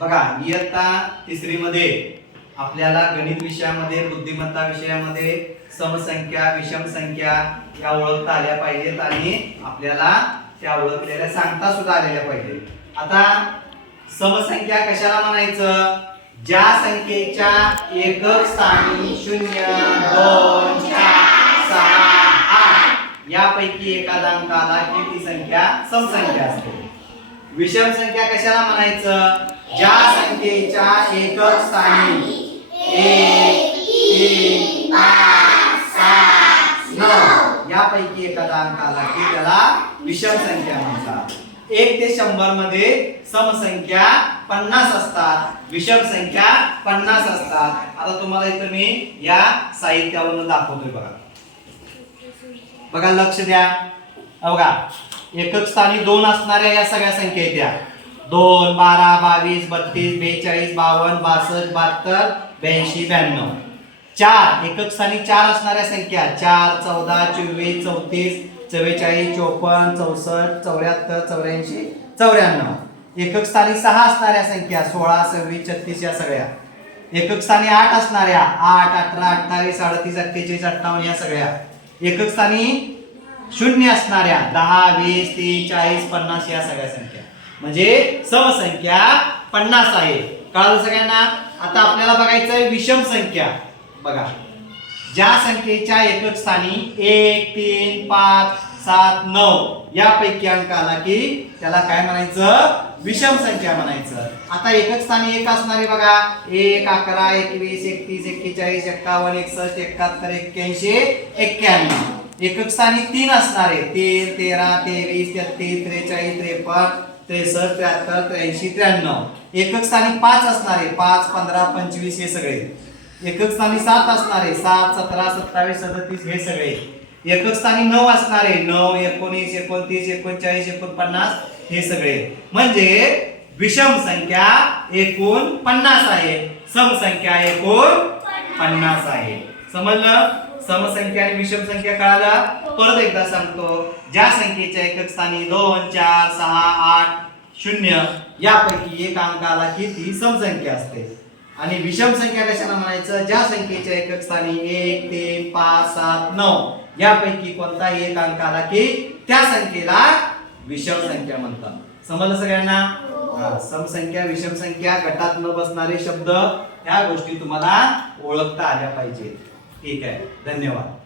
बघा इयत्ता तिसरी मध्ये आपल्याला गणित विषयामध्ये बुद्धिमत्ता विषयामध्ये समसंख्या विषम संख्या या ओळखता आल्या पाहिजेत आणि आपल्याला त्या ओळखलेल्या सांगता सुद्धा आलेल्या पाहिजेत. आता समसंख्या कशाला म्हणायचं? ज्या संख्येच्या एकक स्थानी शून्य दोन चार सहा आठ यापैकी एखादा अंक आला की ती संख्या? समसंख्या असते. विषम संख्या कशाला म्हणायचं? ज्या संख्येच्या एकक स्थानी एक तीन पाच सात नऊ. यापैकी एखादा अंक आला की त्याला विषम संख्या म्हणतात. एक ते शंभरमध्ये समसंख्या पन्नास असतात. विषम संख्या पन्नास असतात. आता तुम्हाला इथं मी या साहित्यावरून दाखवतोय बघा. बघा लक्ष द्या. हो बघा एकक स्थानी दोन असणाऱ्या या सगळ्या संख्या आहेत त्या. दोन बारा बावीस बत्तीस बेचाळीस बावन्न बासष्ट बहात्तर ब्याऐंशी ब्याण्णव. चार एकक स्थानी चार असणाऱ्या संख्या. चार चौदा चोवीस चौतीस चव्वेचाळीस चोपन्न चौसष्ट चौऱ्याहत्तर चौऱ्याऐंशी चौऱ्याण्णव. एकक स्थानी सहा असणाऱ्या संख्या. सोळा सव्वीस छत्तीस या सगळ्या. एकक स्थानी आठ असणाऱ्या. आठ अठरा अठ्ठावीस अडतीस अठ्ठेचाळीस अठ्ठावन्न या सगळ्या. एकक स्थानी शून्य असणाऱ्या दहा वीस तीस चाळीस पन्नास या सगळ्या संख्या. म्हणजे समसंख्या पन्नास आहे. कळालं सगळ्यांना? आता आपल्याला बघायचं आहे विषम संख्या. बघा. ज्या संख्येच्या एकक स्थानी एक तीन पाच सात नऊ यापैकी अंक आला की त्याला काय म्हणायचं? विषम संख्या म्हणायचं. आता एकच स्थानी एक असणारे बघा. एक अकरा एकवीस एकतीस एक्केचाळीस एक्कावन्न एकसष्ट एकाहत्तर एक्क्याऐंशी एक्क्याण्णव एकक स्थानी तीन असणारे. तीन तेरा तेवीस तेहतीस त्रेचाळीस त्रेपन्न त्रेसष्ट त्र्याहत्तर त्र्याऐंशी त्र्याण्णव. एकक स्थानी पाच असणारे. पाच पंधरा पंचवीस हे सगळे. एकक स्थानी सात असणारे. सात सतरा सत्तावीस सदतीस हे सगळे. एकक स्थानी नऊ असणारे. नऊ एकोणीस एकोणतीस एकोणचाळीस एकोणपन्नास हे सगळे. म्हणजे विषम संख्या एकोणपन्नास पन्नास आहे. समसंख्या एकोण पन्नास आहे. समजलं? समसंख्या आणि विषम संख्या कळाला? परत एकदा सांगतो. ज्या संख्येच्या एकक स्थानी दोन चार सहा आठ शून्य यापैकी एक अंक आला की ती समसंख्या असते. आणि विषम संख्या कशाला म्हणायचं? ज्या संख्येच्या एकक स्थानी एक तीन पाच सात नऊ यापैकी कोणताही एक अंक आला की त्या संख्येला विषम संख्या म्हणतात. समजलं सगळ्यांना? समसंख्या विषम संख्या गटात न बसणारे शब्द ह्या गोष्टी तुम्हाला ओळखता आल्या पाहिजेत. ठीक आहे. धन्यवाद.